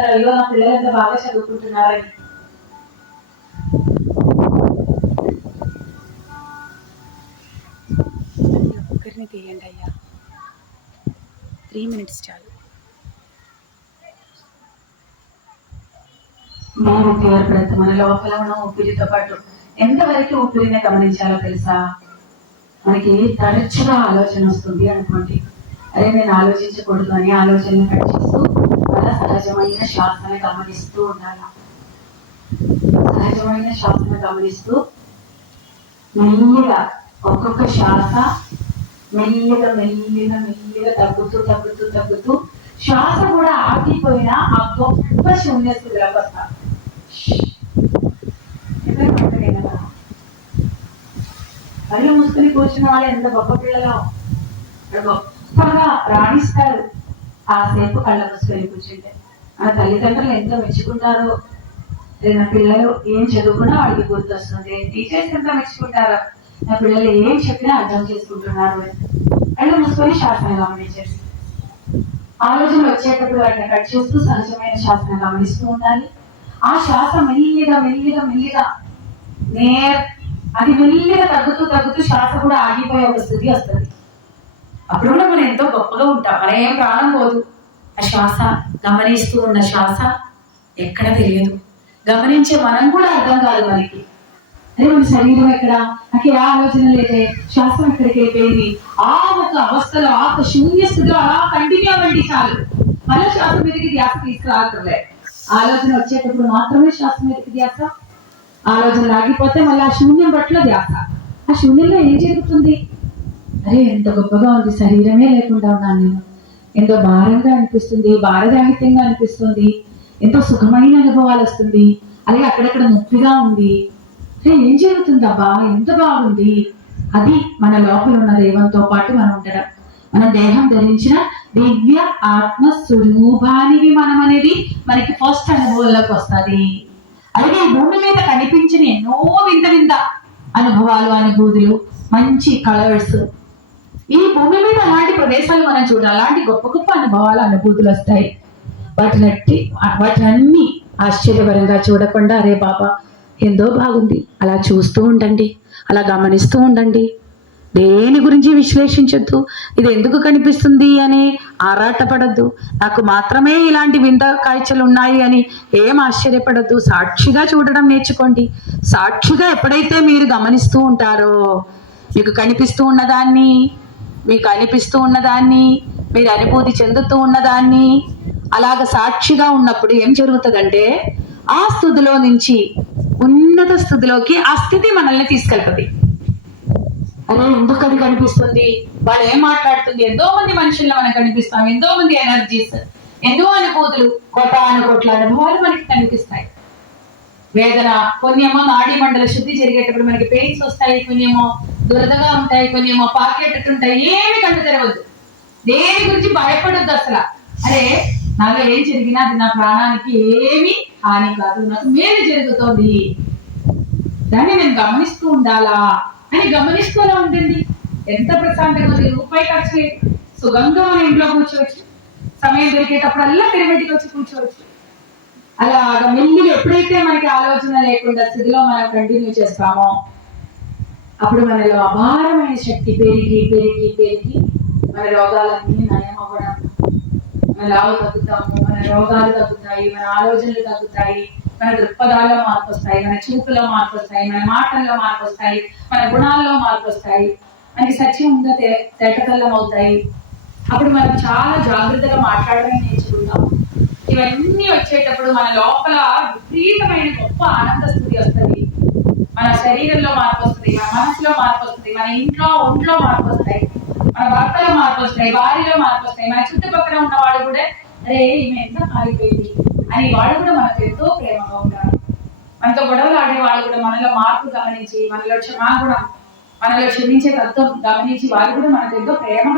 చెప్తారు, అయ్యో నా పిల్లలు ఎంత బాగా చదువుకుంటున్నారని. ఒక్కరిని తీయండి అయ్యా, 3 minutes చాలు. మన లోపల ఉన్న ఊపిరితో పాటు ఎంతవరకు ఊపిరిని గమనించాలో తెలుసా? మనకి తరచుగా ఆలోచన వస్తుంది అనుకోండి, అదే నేను ఆలోచించకూడదు అని ఆలోచనలు కట్ చేస్తూ మన సహజమైన శ్వాసను గమనిస్తూ ఉండాలి. సహజమైన శ్వాసను గమనిస్తూ మెల్లిగా ఒక్కొక్క శ్వాస మెల్లిగా మెల్లిగా మెల్లిగా తగ్గుతూ తగ్గుతూ తగ్గుతూ శ్వాస కూడా ఆగిపోయినా ఆ గొప్ప శూన్య స్థితిలోకి వస్తాం. కళ్ళు మూసుకుని కూర్చున్న వాళ్ళు ఎంత గొప్ప పిల్లలు, గొప్పగా రాణిస్తారు. ఆ సేపు కళ్ళ మూసుకొని కూర్చుంటే మన తల్లిదండ్రులు ఎంతో మెచ్చుకుంటారో. నా పిల్లలు ఏం చదువుకున్నా వాళ్ళకి గుర్తొస్తుంది, టీచర్స్ ఎంత మెచ్చుకుంటారో, నా పిల్లలు ఏం చెప్పినా అర్థం చేసుకుంటున్నారు. కళ్ళు మూసుకొని శ్వాసను గమనించేసి ఆలోచన వచ్చేటప్పుడు వాటిని కట్ చేస్తూ సహజమైన శ్వాసను గమనిస్తూ ఉండాలి. ఆ శ్వాస మెల్లిగా మెల్లిగా మెల్లిగా అది మెల్లిగా తగ్గుతూ తగ్గుతూ శ్వాస కూడా ఆగిపోయే ఒక స్థితి వస్తుంది. అప్పుడు కూడా మనం ఎంతో గొప్పగా ఉంటాం, మన ఏం ప్రాణం పోదు. ఆ శ్వాస గమనిస్తూ ఉన్న శ్వాస ఎక్కడ తెలియదు, గమనించే మనం కూడా అర్థం కాదు మనకి. అదే మన శరీరం ఎక్కడ, నాకు ఏ ఆలోచన లేదే, శ్వాసం ఎక్కడికి వెళ్ళిపోయింది. ఆ ఒక అవస్థలో ఆ ఒక శూన్య స్థితిలో అలా కంటిన్యూ అవ్వండి చాలు. మళ్ళీ శ్వాస మీదకి ధ్యాస తీసుకురాకలే. ఆలోచన వచ్చేటప్పుడు మాత్రమే శ్వాస మీదకి ధ్యాస, ఆలోచన ఆగిపోతే మళ్ళీ ఆ శూన్యం పట్ల ధ్యాస. ఆ శూన్యంలో ఏం జరుగుతుంది? అరే ఎంత గొప్పగా ఉంది, శరీరమే లేకుండా ఉన్నాను నేను, ఎంతో భారంగా అనిపిస్తుంది, భారరాహిత్యంగా అనిపిస్తుంది, ఎంతో సుఖమైన అనుభవాలు వస్తుంది, అలాగే అక్కడక్కడ నొప్పిగా ఉంది. అరే ఏం జరుగుతుంది అబ్బా, ఎంత బాగుంది. అది మన లోపల ఉన్న దైవంతో పాటు మనం ఉండడం. మన దేహం ధరించిన దివ్య ఆత్మ స్వరూపానికి మనం అనేది మనకి ఫస్ట్ అనుభవంలోకి వస్తుంది. అలాగే భూమి మీద కనిపించిన ఎన్నో వింత వింత అనుభవాలు, అనుభూతులు, మంచి కలర్స్, ఈ భూమి మీద అలాంటి ప్రదేశాలు మనం చూడాలి. అలాంటి గొప్ప గొప్ప అనుభవాలు, అనుభూతులు వస్తాయి. వాటినన్నీ ఆశ్చర్యకరంగా చూడకుండా అరే బాబా ఎంతో బాగుంది అలా చూస్తూ ఉండండి, అలా గమనిస్తూ ఉండండి. దేని గురించి విశ్లేషించొద్దు, ఇది ఎందుకు కనిపిస్తుంది అని ఆరాటపడద్దు, నాకు మాత్రమే ఇలాంటి వింత కాഴ്చలు ఉన్నాయి అని ఏం ఆశ్చర్యపడద్దు. సాక్షిగా చూడడం నేర్చుకోండి. సాక్షిగా ఎప్పుడైతే మీరు గమనిస్తూ ఉంటారో, మీకు కనిపిస్తూ ఉన్నదాన్ని, మీకు అనిపిస్తూ ఉన్నదాన్ని, మీరు అనుభూతి చెందుతూ ఉన్నదాన్ని అలాగ సాక్షిగా ఉన్నప్పుడు ఏం జరుగుతుందంటే ఆ స్థితిలో నుంచి ఉన్నత స్థితిలోకి ఆ స్థితి మనల్ని తీసుకెళ్తుంది. అరే ఎందుకు అది కనిపిస్తుంది, వాళ్ళు ఏం మాట్లాడుతుంది, ఎంతో మంది మనుషుల్లో మనకు కనిపిస్తాం, ఎంతో మంది ఎనర్జీస్, ఎన్నో అనుభూతులు, కోట్ల అనుభవాలు మనకి కనిపిస్తాయి. వేదన, కొన్ని ఏమో నాడీ మండల శుద్ధి జరిగేటప్పుడు మనకి పెయిన్స్ వస్తాయి, కొన్ని ఏమో దురదగా ఉంటాయి, కొన్ని ఏమో పాకేటట్టు ఉంటాయి. ఏమి కళ్ళు తెరవద్దు, దేని గురించి భయపడద్దు అసలు. అరే నాలో ఏం జరిగినా అది నా ప్రాణానికి ఏమి హాని కాదు, నాకు మేలు జరుగుతోంది, దాన్ని నేను గమనిస్తూ ఉండాలా అని గమనిస్తూనే ఉంటుంది. ఎంత ప్రశాంతంగా ఉంది, రూపాయి ఖర్చు సుగంగా మన ఇంట్లో కూర్చోవచ్చు, సమయం దొరికేటప్పుడల్లా పిరమిడ్కి వచ్చి కూర్చోవచ్చు. అలా మెల్లిగా ఎప్పుడైతే మనకి ఆలోచన లేకుండా స్థితిలో మనం కంటిన్యూ చేస్తామో అప్పుడు మనలో అపారమైన శక్తి పెరిగి పెరిగి పెరిగి మన రోగాలన్నీ నయం అవ్వడం, మన లావు తగ్గుతాము, మన రోగాలు తగ్గుతాయి, మన ఆలోచనలు తగ్గుతాయి, మన దృక్పథాల్లో మార్పు వస్తాయి, మన చూపులో మార్పు వస్తాయి, మన మాటల్లో మార్పు వస్తాయి, మన గుణాల్లో మార్పు వస్తాయి, మనకి సత్యంగా తేటతల్లం అవుతాయి. అప్పుడు మనం చాలా జాగ్రత్తగా మాట్లాడడం నేర్చుకుంటాం. ఇవన్నీ వచ్చేటప్పుడు మన లోపల విపరీతమైన గొప్ప ఆనంద స్థితి వస్తుంది. మన శరీరంలో మార్పు వస్తుంది, మన మనసులో మార్పు వస్తుంది, మన ఒంట్లో మార్పు వస్తాయి, మన భర్తలో మార్పు వస్తాయి, భార్యలో మార్పు వస్తాయి, మన చుట్టుపక్కల ఉన్నవాడు కూడా అరే ఈమె ఎంత మారిపోయింది అని వాడు కూడా మనకు ఎంతో ప్రేమగా ఉంటారు. మనతో గొడవలు ఆడే వాళ్ళు కూడా మనలో మార్పు గమనించి, మనలో క్షమాగుణం, మనలో క్షమించే తత్వం గమనించి వారు కూడా మనకు ఎంతో ప్రేమ